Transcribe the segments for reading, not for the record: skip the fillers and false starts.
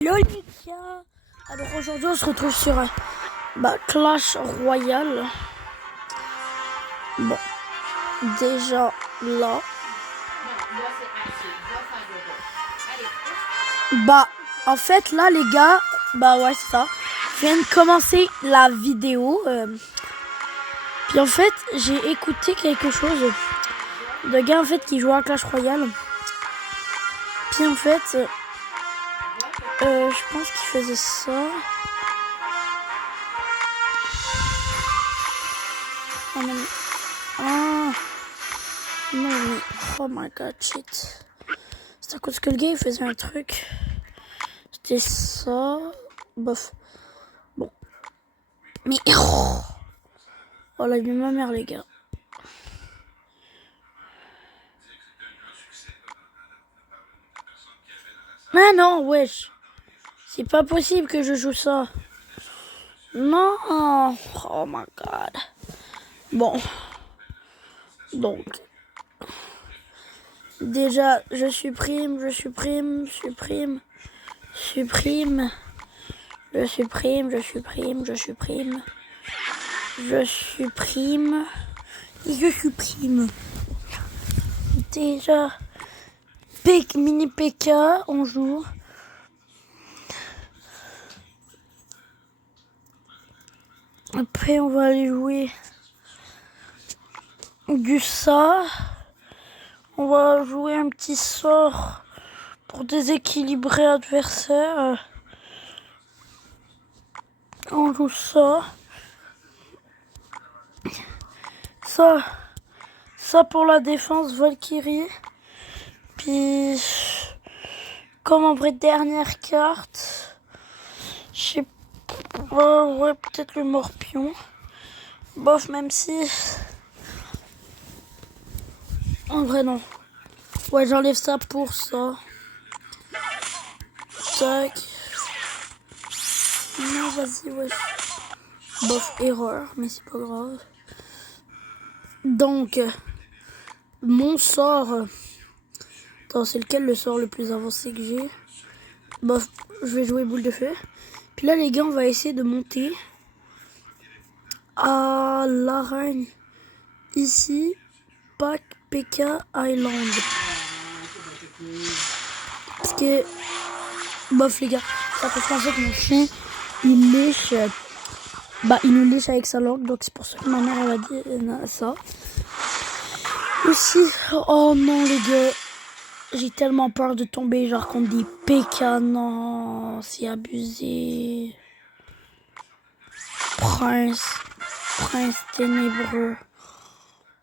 Hello les gars. Alors aujourd'hui on se retrouve sur Clash Royale. Bon, déjà là. En fait là les gars, ouais c'est ça. Je viens de commencer la vidéo. Puis en fait j'ai écouté quelque chose de gars en fait qui jouait à Clash Royale. Puis en fait je pense qu'il faisait ça. Oh non, non mais oh my god shit. C'est à cause que le gars il faisait un truc. C'était ça. Bof. Bon. Mais oh la vie de ma mère les gars. Ah non wesh. C'est pas possible que je joue ça. Non. Oh my god. Bon. Donc. Déjà, je supprime. Je supprime. Déjà. Mini PK, on joue. Après, on va aller jouer du ça. On va jouer un petit sort pour déséquilibrer l'adversaire. On joue ça. Ça pour la défense, Valkyrie. Puis, comme en vrai dernière carte, je sais pas, ouais, peut-être le morpion. Bof, même si... En vrai, non. Ouais, j'enlève ça pour ça. Tac. Non, vas-y, ouais. Bof, erreur, mais c'est pas grave. Donc, mon sort... Attends, c'est lequel le sort le plus avancé que j'ai? Bof, je vais jouer boule de feu. Puis là, les gars, on va essayer de monter à l'arène. Ici, PK Island. Parce que... Bof, les gars, ça fait en fait que mon chien, il lèche... il nous lèche avec sa langue, donc c'est pour ça que ma mère, elle a dit ça. Aussi, oh non, les gars, j'ai tellement peur de tomber, genre contre des PK, non, c'est abusé. Prince ténébreux.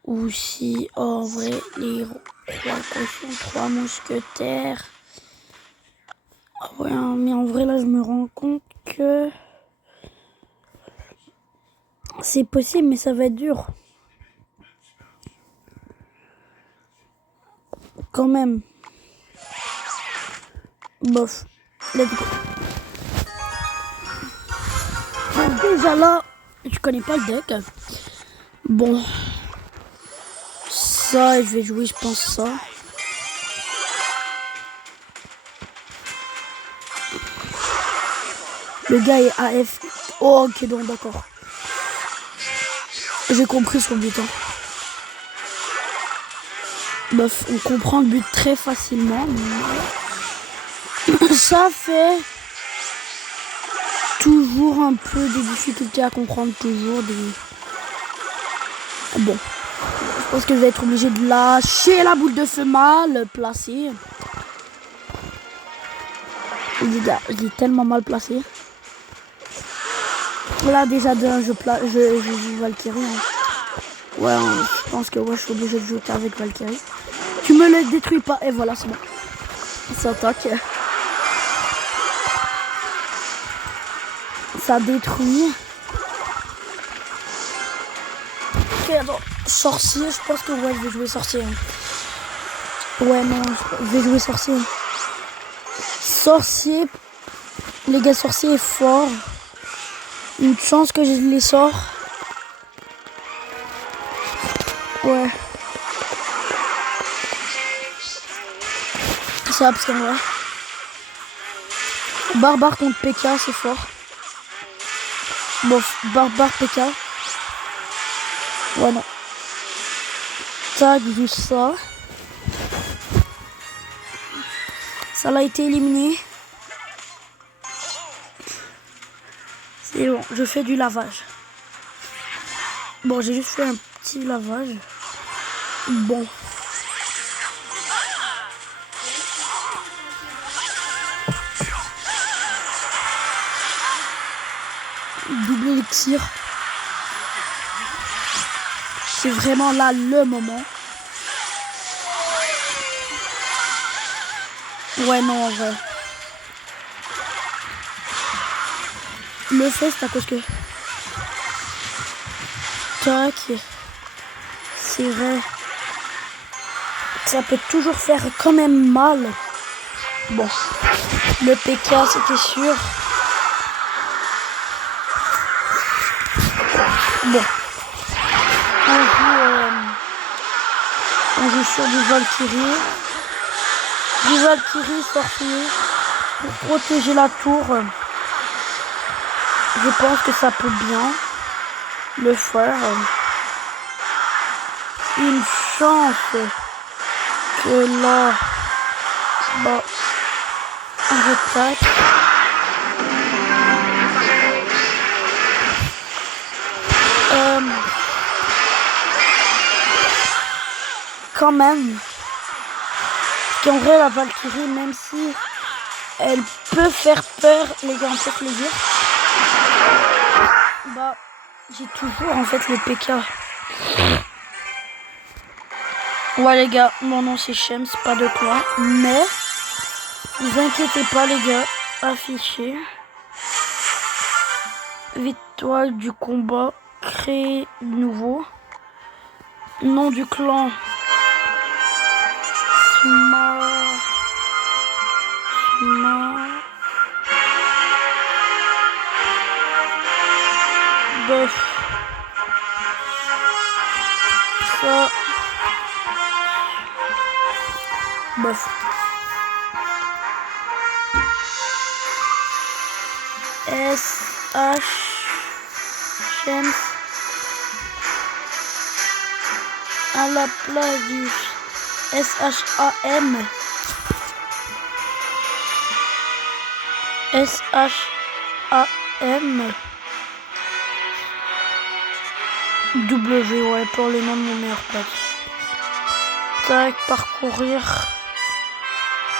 Ou si, en vrai, les 3 cochons, 3 mousquetaires. Ah ouais, mais en vrai, là, je me rends compte que c'est possible, mais ça va être dur. Quand même. Bof. Let's go. Déjà là, je connais pas le deck. Bon. Ça, je vais jouer, je pense, ça. Le gars est AF. Oh, ok, donc d'accord. J'ai compris son but. Bof, on comprend le but très facilement. Ça fait toujours un peu de difficulté à comprendre, toujours des... Bon, je pense que je vais être obligé de lâcher la boule de feu mal placée. Je l'ai tellement mal placé. Là déjà je joue Valkyrie. Ouais, je pense que ouais, je suis obligé de jouer avec Valkyrie. Tu me le détruis pas. Et voilà, c'est bon. Ça attaque. Ça détruit. Ok, attends. Sorcier, je pense que ouais, je vais jouer sorcier. Ouais, non, je vais jouer sorcier. Sorcier. Les gars, sorcier est fort. Une chance que je les sors. Ouais. Ça, parce que ouais. Barbare contre PK, c'est fort. Bon, Barbare PK. Ouais, non. Tac, juste ça. Ça l'a été éliminé. C'est bon, je fais du lavage. Bon, j'ai juste fait un petit lavage. Bon. Double élixir. C'est vraiment là le moment. Ouais, non, en vrai. Le fait, c'est à cause que... Tac. C'est vrai. Ça peut toujours faire quand même mal. Bon. Le PK, c'était sûr. Bon. On joue sur du Valkyrie. Du Valkyrie sorcier pour protéger la tour. Je pense que ça peut bien le faire. Une chance que là, bah, on attaque. Quand même. Parce qu'en vrai, la Valkyrie, même si elle peut faire peur, les gars, en fait, les dire. Bah, j'ai toujours, en fait, le PK. Ouais, les gars, mon nom, c'est Shems, pas de quoi. Mais, vous inquiétez pas, les gars. Affiché. Victoire du combat. Créer nouveau. Nom du clan. Bof. Ça. Bof. SH Shems à la place du SHAM. SHAM W, ouais, pour les noms de mon meilleur pote. Tac, parcourir.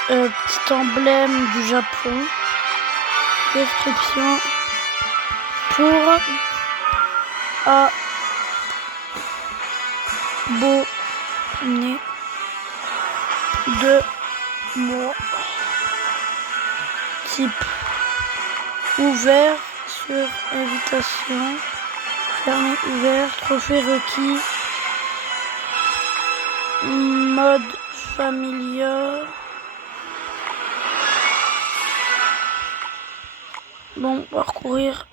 Petit emblème du Japon. Description. Pour abonner de mois. Type ouvert sur invitation. Fermé, ouvert, trophée requis. Mode familial. Bon, parcourir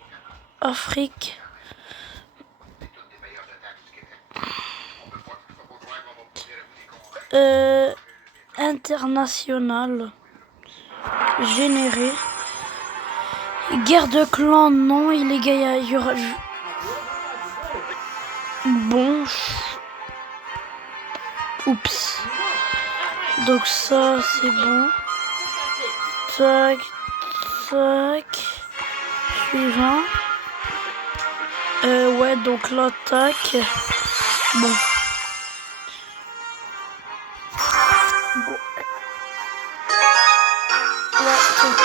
Afrique. International. Généré. Guerre de clan, non, il est gars, il y aura... Bon. Oups. Donc ça, c'est bon. Tac, tac. Suivant. Ouais, donc là, tac. Bon. Bon. Ouais, donc...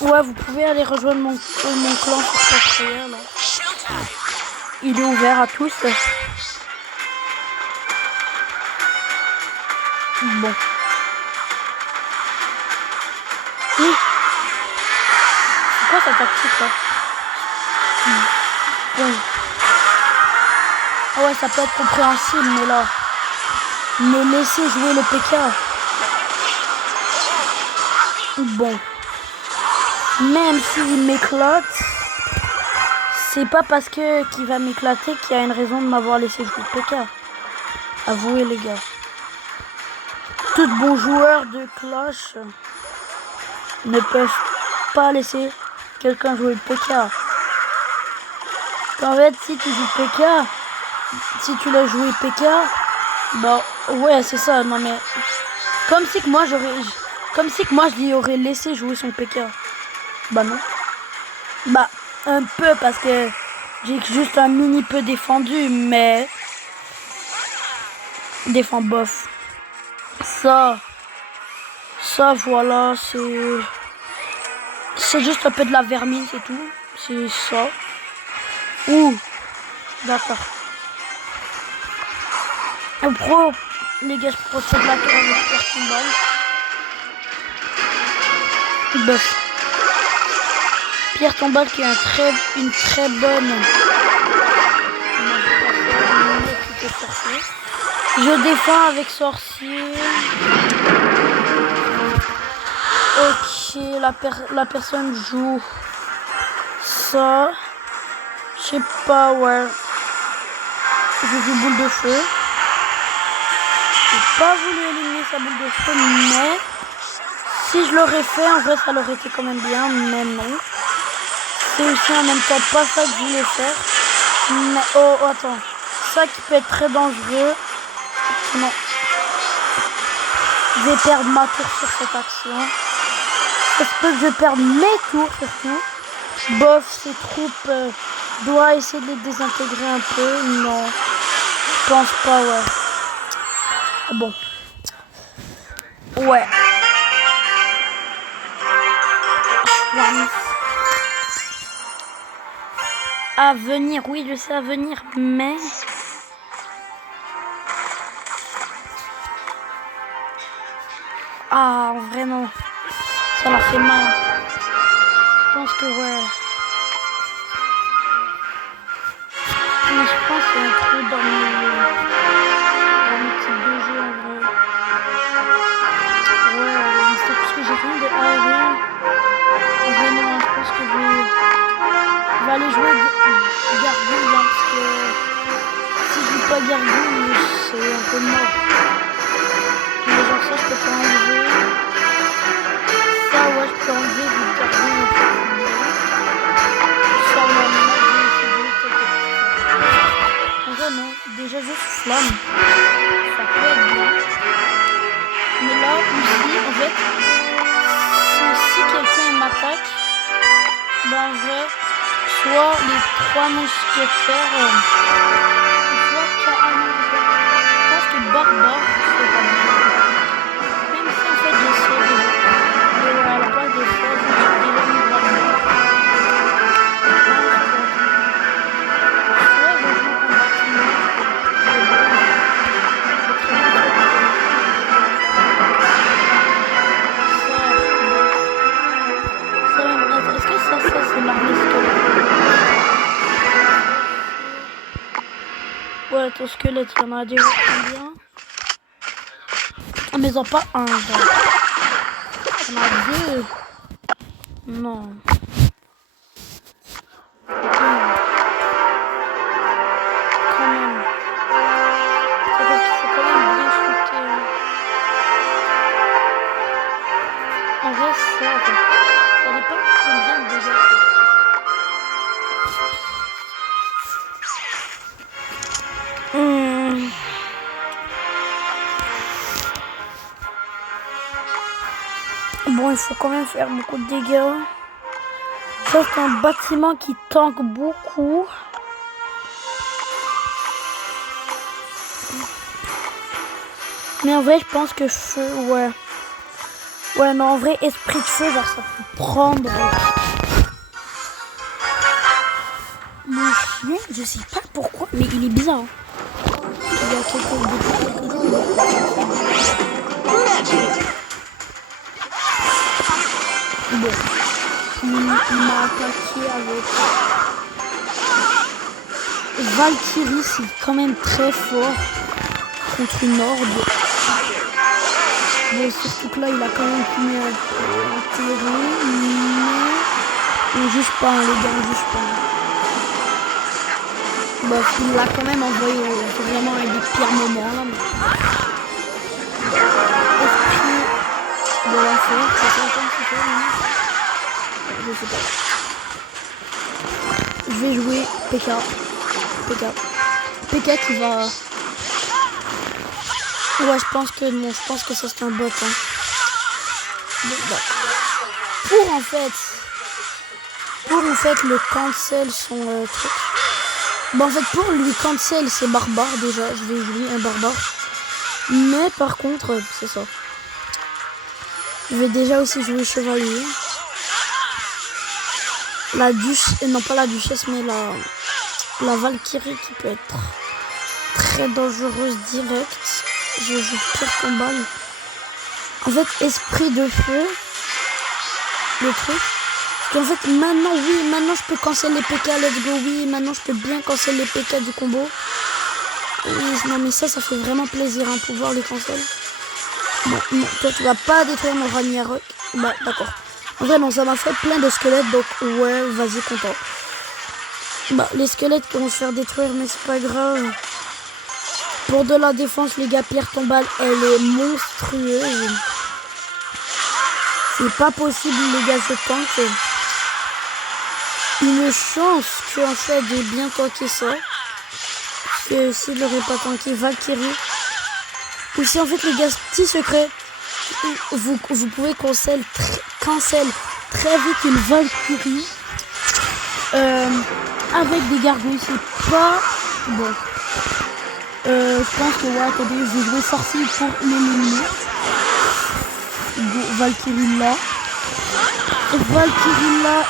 Ouais, vous pouvez aller rejoindre mon clan sur Clash Royale, là. Il est ouvert à tous. Bon. C'est quoi sa tactique là? Bon. Ah ouais, ça peut être compréhensible, mais là, me laisser jouer le PK. Bon. Même s'il m'éclate, c'est pas parce que qu'il va m'éclater qu'il y a une raison de m'avoir laissé jouer le PK. Avouez les gars. Tout bon joueur de Clash ne peuvent pas laisser quelqu'un jouer le PK. En fait, si tu joues PK, si tu l'as joué PK, bah ouais, c'est ça. Non mais comme si que moi je lui aurais laissé jouer son PK. Bah non. Bah un peu parce que j'ai juste un mini peu défendu, mais défend bof. Ça voilà, c'est juste un peu de la vermine, c'est tout. C'est ça. Ouh, d'accord. En pro, les gars, je procède la tour avec Pierre Tombal. Bof. Pierre Tombal qui a une très bonne. Je défends avec sorcier. Ok, la personne joue ça. Je sais pas, ouais. Je joue boule de feu. J'ai pas voulu éliminer sa boule de feu, mais si je l'aurais fait, en vrai, ça l'aurait été quand même bien, mais non. C'est aussi en même temps pas ça que je voulais faire. Mais, oh, attends. Ça qui peut être très dangereux. Non. Je vais perdre ma tour sur cette action. Est-ce que je vais perdre mes tours surtout? Bof, ces troupes doivent essayer de les désintégrer un peu. Non. Je pense pas, ouais. Ah bon. Ouais. À venir, oui, je sais à venir, mais... Ah, vraiment. Ça la fait mal. Je pense que, ouais. Mais je pense qu'il y a un trou dans le type de jeu, en vrai. Ouais, mais c'est parce que j'ai rien de aérien. En vrai, non, je pense que je vais aller jouer Gargouille, hein, parce que si je joue pas Gargouille, c'est un peu mort. Mais genre ça, je peux pas enlever. Ça, ouais, je peux enlever vu que Gargouille, en fait, ça, ouais, mais là, je vais essayer de quelques... En vrai, non, déjà juste flamme. Ça peut être bien. Mais là aussi, en fait, si quelqu'un m'attaque, ben en vrai, soit les 3 mousquetaires, soit carrément, je pense que Barbare, c'est pas bien. Même si en fait j'essaie de... Mais ouais, à la place de ça, je vais déjà mis Barbare. Soit je joue en bâtiment, est-ce que ça c'est l'armée squelette? Ouais, ton squelette, il y en a déjà combien? Ah, mais ils ont pas un, genre. Il y en a 2. Non. Quand même. C'est parce qu'il faut quand même bien shooter. En vrai, ça dépend combien de dégâts ça fait. Bon, il faut quand même faire beaucoup de dégâts. Ça, c'est un bâtiment qui tank beaucoup. Mais en vrai, je pense que feu, ouais. Ouais, non, en vrai, esprit de feu, genre, ça peut prendre. Le chien, je sais pas pourquoi, mais il est bizarre. Il y a quelques bon, il m'a attaqué avec Valkyrie, c'est quand même très fort contre une horde. Bon, surtout que là, il a quand même fini un terrain, mais juste pas, hein, les gars, juste pas. Bah, il l'a quand même envoyé vraiment avec des pires moments là. Mais... de l'enfer. Je sais pas. Je vais jouer PK qui va... Ouais, je pense que ça c'est un bot. Hein. Bon. Pour en fait le cancel son truc. Bon, en fait pour lui cancel c'est barbare déjà. Je vais jouer un barbare. Mais par contre, c'est ça. Je vais déjà aussi jouer chevalier. La duchesse, non pas la duchesse, mais la Valkyrie qui peut être très dangereuse direct. Je joue pire combat. En fait, esprit de feu. Le truc. Parce qu'en fait, maintenant je peux cancel les PK, let's go, oui. Maintenant je peux bien cancel les PK du combo. Non mais ça fait vraiment plaisir hein, pouvoir les cancel. Bon, non, toi tu vas pas détruire mon Ragnarok. Bah d'accord. En vrai non, ça m'a fait plein de squelettes, donc ouais, vas-y, content. Bah les squelettes qui vont se faire détruire, mais c'est pas grave. Pour de la défense, les gars, pierre tombale, elle est monstrueuse. C'est pas possible les gars, je tente. Une chance qu'en fait j'ai bien tanké ça. Que s'il n'aurait pas tanké Valkyrie. Ou si en fait les gars, petit secret, vous pouvez cancel très vite une Valkyrie avec des gargouilles, c'est pas bon. Je pense que ouais, attendez, je vais jouer sorcier pour l'éliminer. Valkyrie là,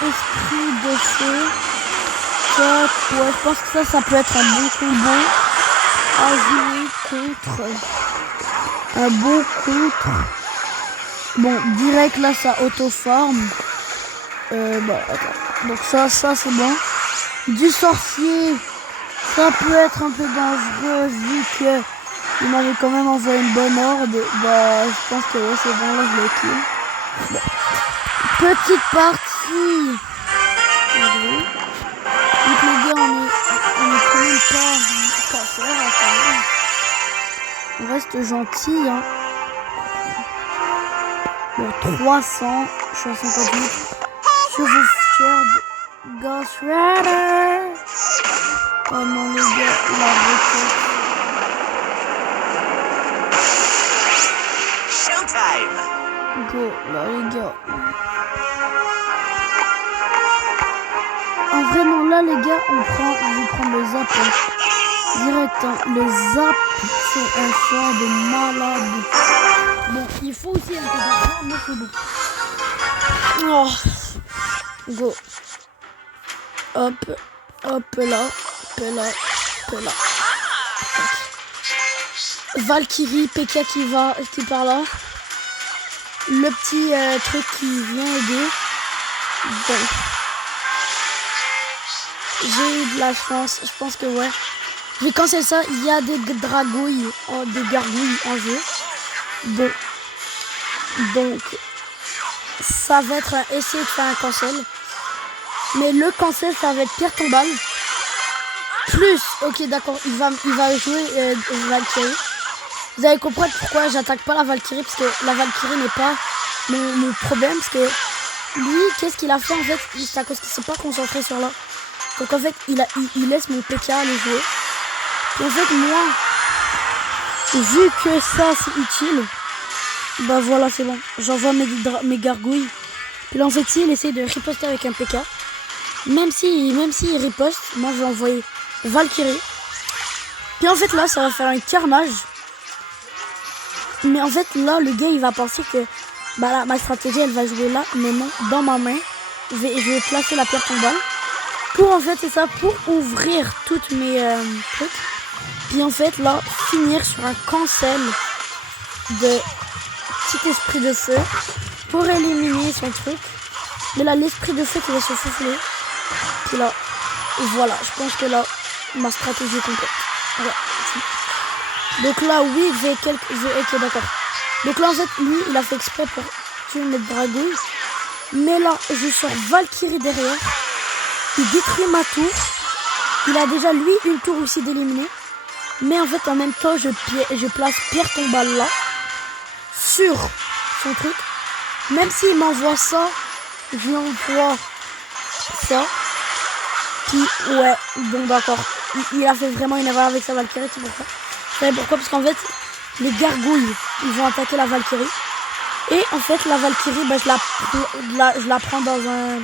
esprit de feu. Ouais, je pense que ça peut être un bon combo à jouer contre. Un bon contre. Bon, direct là, ça auto-farm. Bah, attends. Donc ça c'est bon. Du sorcier, ça peut être un peu dangereux vu que il m'avait quand même envoyé une bonne horde. Bah, je pense que ouais, c'est bon, là, je l'ai kill. Bon. Petite partie. Donc les gars, on est quand même pas cancer, quand même. On reste gentil, hein. Bon, 368 chevaux fiers Ghost Rider. Oh non les gars, la requête. Showtime. Go, là les gars. En vrai non, là les gars, je vais prendre le zap. Hein. Direct, hein. Le zap, c'est un sort de malade. Bon, il faut aussi un peu d'argent, mais c'est bon. Oh. Go. Hop là. Valkyrie, PK qui part là. Le petit truc qui vient aider. Bon. J'ai eu de la chance, je pense que ouais. Je vais cancel ça, il y a des dragouilles, des gargouilles en jeu. Donc, ça va être essayer de faire un cancel. Mais le cancel, ça va être pierre tombale. Plus, ok d'accord, il va jouer Valkyrie. Vous allez comprendre pourquoi j'attaque pas la Valkyrie, parce que la Valkyrie n'est pas mon problème. Parce que lui, qu'est-ce qu'il a fait en fait? C'est à cause qu'il s'est pas concentré sur là. Donc en fait, il laisse mon PK aller jouer. Et en fait, moi, vu que ça c'est utile, bah voilà, c'est bon. J'envoie mes gargouilles. Puis là, en fait, s'il essaie de riposter avec un PK, même s'il riposte, moi je vais envoyer Valkyrie. Puis en fait, là, ça va faire un carnage. Mais en fait, là, le gars, il va penser que bah là, ma stratégie, elle va jouer là. Mais non, dans ma main, je vais placer la pierre tombale. Pour en fait, c'est ça, pour ouvrir toutes mes trucs. Puis en fait, là, finir sur un cancel de petit esprit de feu pour éliminer son truc. Mais là, l'esprit de feu qui va se souffler. Puis là, voilà, je pense que là, ma stratégie est complète. Voilà. Donc là, oui, ok, d'accord. Donc là, en fait, lui, il a fait exprès pour tuer mes dragouilles. Mais là, je sors Valkyrie derrière. Il détruit ma tour. Il a déjà, lui, une tour aussi d'éliminer. Mais en fait, en même temps, je place pierre tombale là. Sur son truc. même s'il m'envoie ça, je lui envoie ça. Puis, ouais, bon d'accord. Il a fait vraiment une erreur avec sa Valkyrie, c'est pourquoi. Vous savez pourquoi? Parce qu'en fait, les gargouilles, ils vont attaquer la Valkyrie. Et en fait, la Valkyrie, bah, je la prends dans un...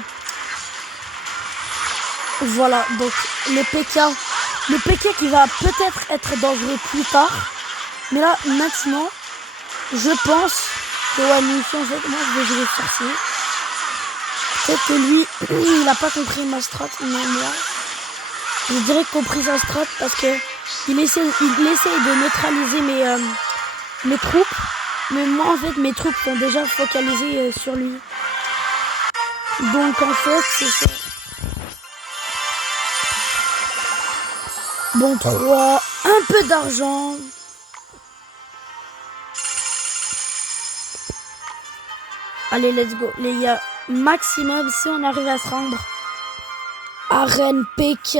Voilà, donc le PK qui va peut-être être dangereux plus tard. Mais là, maintenant, je pense que ouais, nous aussi, en fait, moi, je vais jouer sorcier. Peut-être que lui, il n'a pas compris ma strat, mais moi, j'ai direct compris sa strat parce que il essaie de neutraliser mes troupes. Mais moi, en fait, mes troupes sont déjà focalisées sur lui. Donc, en fait, c'est ça. Bon, 3, un peu d'argent. Allez, let's go. Les gars, maximum, si on arrive à se rendre arène PK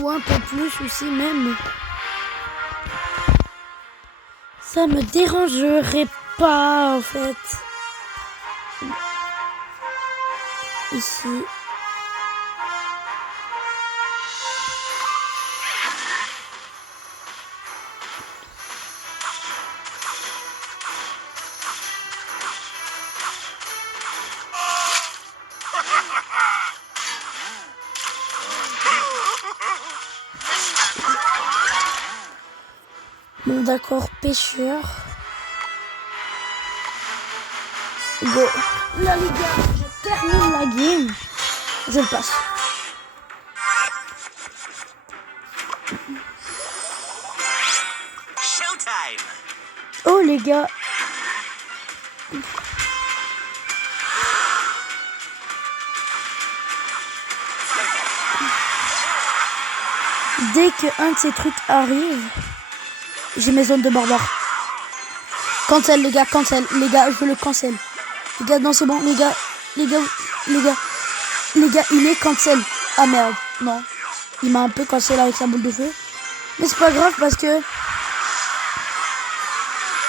ou un peu plus aussi même, ça me dérangerait pas, en fait. Ici. Bon, d'accord, pêcheur. Go. Là, les gars, je termine la game. Je le passe. Showtime. Oh, les gars. Dès qu'un de ces trucs arrive, j'ai mes zones de barbare. Cancel, les gars, cancel. Les gars, je veux le cancel. Les gars, non, c'est bon, les gars, il est cancel. Ah merde, non. Il m'a un peu cancel avec sa boule de feu. Mais c'est pas grave parce que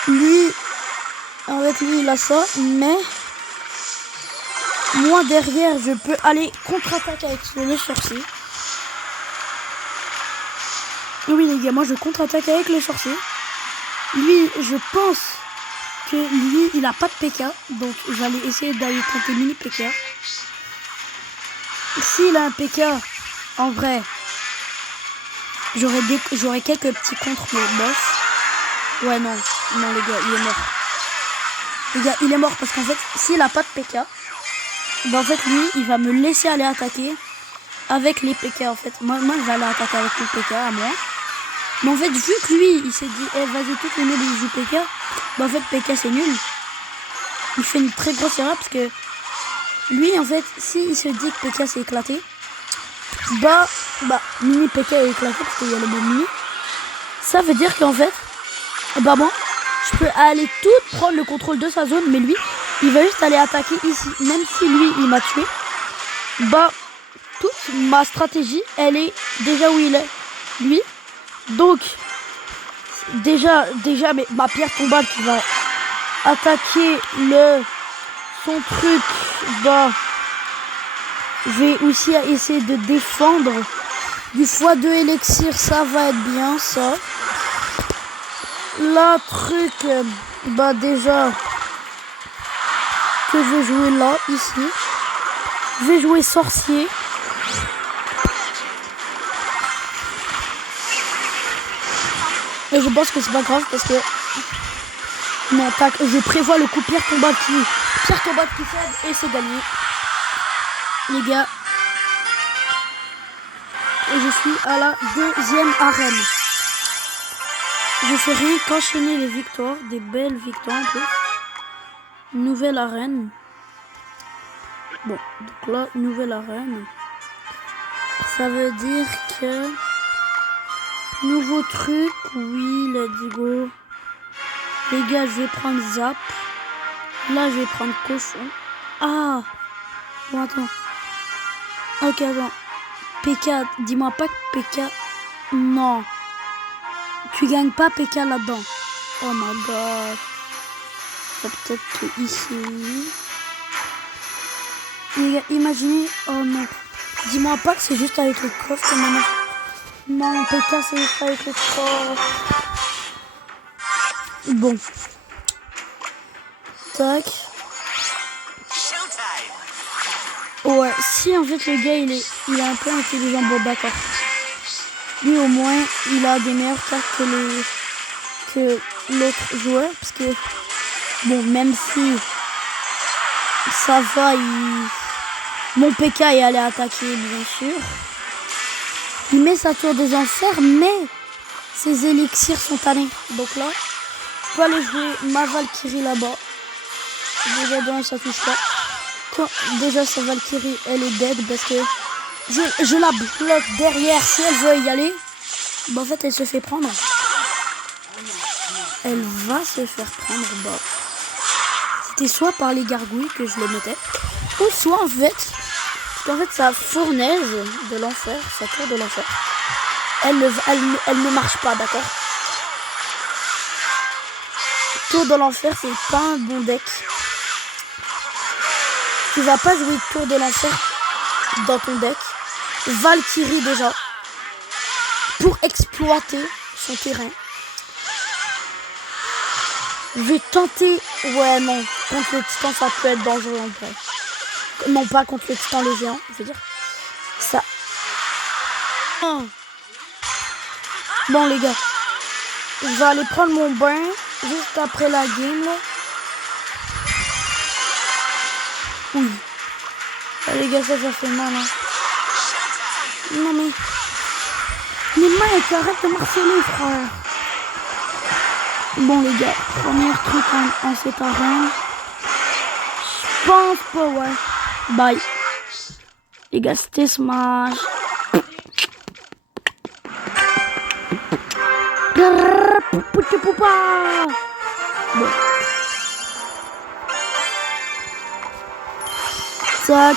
lui, en fait, lui, il a ça. Mais moi, derrière, je peux aller contre-attaquer avec le sorcier. Oui, les gars, moi, je contre-attaque avec le sorcier. Lui, je pense que lui, il a pas de PK. Donc, j'allais essayer d'aller tenter mini PK. S'il a un PK, en vrai, j'aurais quelques petits contre le boss. Ouais, non, les gars, il est mort. Les gars, il est mort parce qu'en fait, s'il a pas de PK, bah en fait, lui, il va me laisser aller attaquer avec les PK, en fait. Moi je vais aller attaquer avec les PK à moi. Mais en fait, vu que lui, il s'est dit, vas-y, toutes les nobles, ils jouent PK, bah en fait, PK, c'est nul. Il fait une très grosse erreur parce que lui, en fait, s'il se dit que PK, c'est éclaté, bah, mini PK est éclaté parce qu'il y a le mot mini. Ça veut dire qu'en fait, bah moi, je peux aller tout prendre le contrôle de sa zone, mais lui, il va juste aller attaquer ici. Même si lui, il m'a tué, bah, toute ma stratégie, elle est déjà où il est, lui. Donc, déjà mais ma pierre tombale qui va attaquer son truc, bah, je vais aussi essayer de défendre du x2 élixir, ça va être bien, ça. Là, truc, bah déjà, que je vais jouer là, ici. Je vais jouer sorcier. Et je pense que c'est pas grave parce que mon attaque, je prévois le coup pierre combat qui cède et c'est gagné. Les gars. Et je suis à la 2e arène. Je fais rien qu'enchaîner les victoires, des belles victoires un peu. Nouvelle arène. Bon, donc là, nouvelle arène. Ça veut dire que... Nouveau truc, oui, let's go. Les gars, je vais prendre Zap. Là, je vais prendre Cochon. Ah! Bon, attends. Ok, attends. PK, dis-moi pas que PK... Non. Tu gagnes pas PK là-dedans. Oh my god. Peut-être que ici, oui. Les gars, imaginez... Oh non. Dis-moi pas que c'est juste avec le coffre que maintenant... Non, PK, c'est juste avec le coffre. Bon. Tac. Ouais, si en fait le gars il est un peu intelligent, bon d'accord. Lui au moins il a des meilleures cartes que l'autre joueur, parce que bon, même si ça va, mon PK est allé attaquer bien sûr. Il met sa tour des enfers, mais ses élixirs sont tannés. Donc là, je peux aller jouer ma Valkyrie là-bas. Déjà dans ça touche pas. Déjà sa Valkyrie elle est dead parce que je la bloque derrière. Si elle veut y aller, bah en fait elle se fait prendre. Elle va se faire prendre. Bah c'était soit par les gargouilles que je les mettais, ou soit en fait sa fournaise de l'enfer, sa tour de l'enfer, elle ne marche pas, d'accord. Tour de l'enfer c'est pas un bon deck. Tu vas pas jouer tour de l'enfer dans ton deck. Valkyrie déjà. Pour exploiter son terrain. Je vais tenter... Ouais non. Contre le titan ça peut être dangereux en vrai. Non pas contre le titan le géant. Je veux dire. Ça. Bon les gars. Je vais aller prendre mon bain. Juste après la game là. Oui. Ah, les gars, ça fait mal. Hein. Non mais... Les mecs, arrête de marceler, frère. Bon les gars, premier truc en cette arène. Je pense pas, ouais. Bye. Les gars, c'était Smash. Bon. Ça,